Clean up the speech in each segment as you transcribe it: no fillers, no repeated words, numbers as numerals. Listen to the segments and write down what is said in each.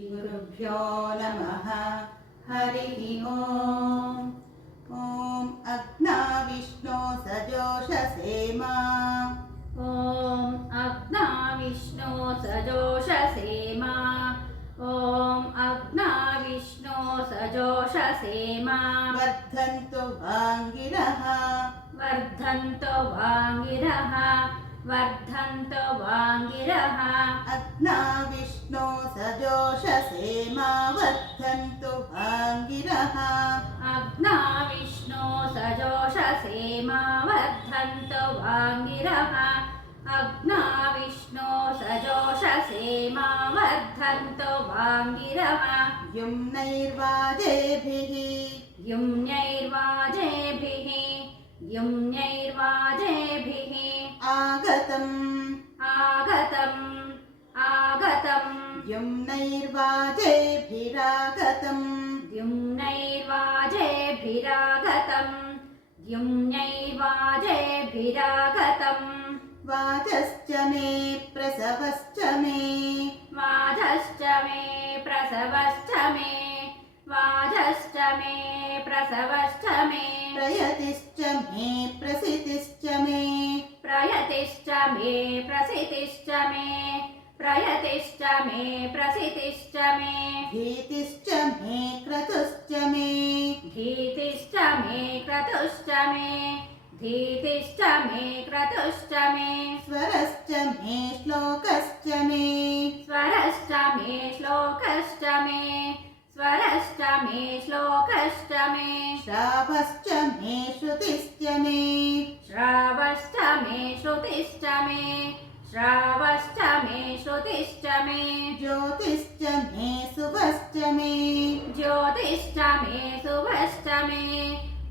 श्रीगुरुभ्यो नमः। हरिः ओम्। ॐ अग्नाविष्णो सजोषसेमा। ॐ अग्नाविष्णो सजोषसेमा। ॐ अग्नाविष्णो सजोषसेमा। वर्धन्तु वाङ्गिरः वर्धन्तो वाङ्गिरः वर्धन्तो वाङ्गिरः। अग्नाविष्णो सजोषसेमा वर्धन्तु वाङ्गिरः। अग्नाविष्णो सजोषसेमा वर्धन्तो वाङ्गिरः। अग्नाविष्णो सजोषसेमा वर्धन्तो वाङ्गिरः। युम्नैर्वाजेभिः युम्नैर्वाजेभिः युम्नैर्वाजेभिः आगतम् आगतम् युम्नैर्वाजेभिरागतम् द्युम्नैर्वाजेभिरागतम् द्युम्नैर्वाजेभिरागतम्। वाजश्च मे प्रसवश्च मे वाजश्च मे प्रसवश्च मे वाजश्च मे प्रसवश्च मे प्रयतिश्च मे प्रसितिश्च मे प्रयतिश्च मे प्रसितिश्च मे प्रयतिश्च मे प्रसितिश्च मे भीतिश्च मे क्रतुश्च मे धीतिश्च मे क्रतुश्च मे धीतिश्च मे क्रतुश्च मे स्वरश्च मे श्लोकश्च मे स्वरश्च मे श्लोकश्च मे स्वरश्च मे श्लोकश्च मे श्रावश्च मे श्रुतिश्च मे श्रावश्च मे श्रुतिश्च मे श्रावश्च मे श्रुतिश्च मे ज्योतिश्च मे शुभश्च मे ज्योतिश्च मे शुभश्च मे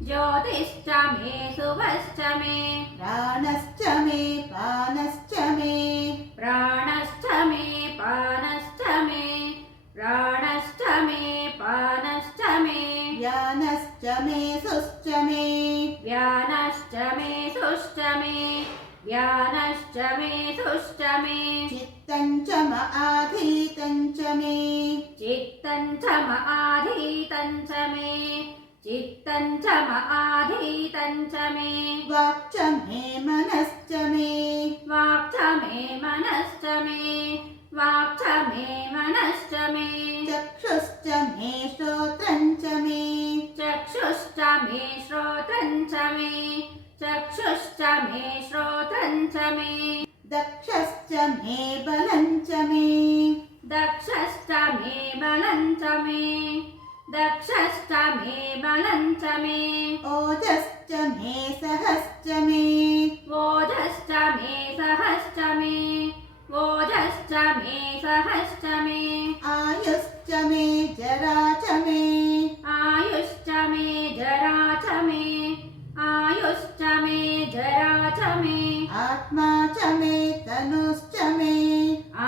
ज्योतिश्च मे शुभश्च मे प्राणश्च मे पानश्च मे प्राणश्च मे पानश्च मे प्राणश्च मे पानश्च मे व्यानश्च मे सुश्च मे व्यानश्च मे सुश्च मे व्यानश्च मे सुश्च मे चित्तं च म आधीतं च मे चित्तं च म आधीतं च मे चित्तं च म आधीतं च मे वाक् च मे मनश्च मे वाक् च मे मनश्च मे वाक् च मे मनश्च मे चक्षुश्च मे श्रोत्रं च मे चक्षुश्च मे श्रोत्रं च मे चक्षुश्च मे श्रोत्रं च मे दक्षश्च मे बलं च मे दक्षश्च मे बलं च मे दक्षश्च मे बलं च मे ओजश्च मे सहश्च मे ओजश्च मे सहश्च मे ओजश्च मे सहश्च मे आयुश्च मे जरा च मे आयुश्च मे जरा च मे आयुश्च मे जरा च मे आत्मा च मे तनुश्च मे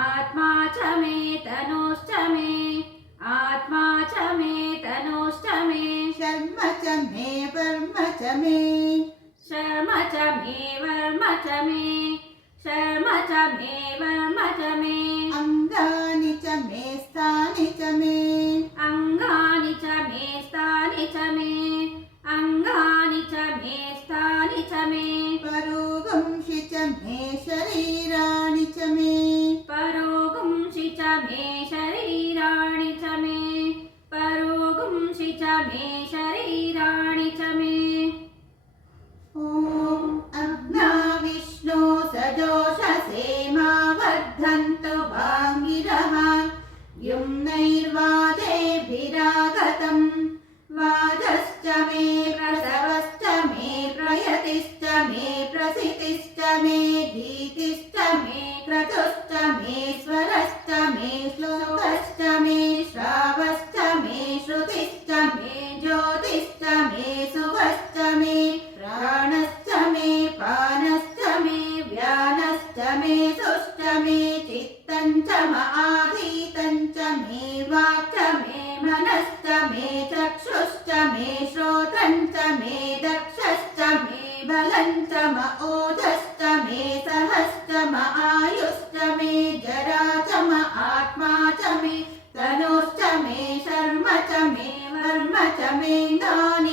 आत्मा च मे तनुश्च मे आत्मा च मे तनुश्च मे शर्म च मे वर्म च मे शर्म च मे वर्म च मे शर्म च मे वर्म च मे अङ्गानि च मे स्थानि च मे अङ्गानि च मे स्थानि च मे अङ्गानि च मे स्थानि च मे परोगंषि च मे शरीराणि च मे परोगुंषि च मे शरीराणि च मे परोगुंषि च मे शरीराणि च मे ॐ अग्नाविष्णो सजोषसेमा वर्धन्तु वाङ्गिरः युम्नैर्वाजेभिरागतम् वाजश्च मे प्रसवश्च मे प्रयतिश्च मे प्रसितिश्च मे भीतिश्च मे क्रतुश्च मे स्वरश्च मे श्लोकश्च मे श्रावश्च मे श्रुतिश्च मे ज्योतिश्च मे शुभश्च मे प्राणश्च मे पानश्च मे व्यानश्च मे सुश्च मे चित्तं च म आधीतं च मे वाक् च मे मनश्च मे चक्षुश्च मे श्रोत्रं च मे दक्षश्च मे बलं च म ओजश्च मे सहश्च म आयुश्च मे जरा च म आत्मा च मे तनुश्च मे शर्म च मे वर्म च मेऽङ्गानि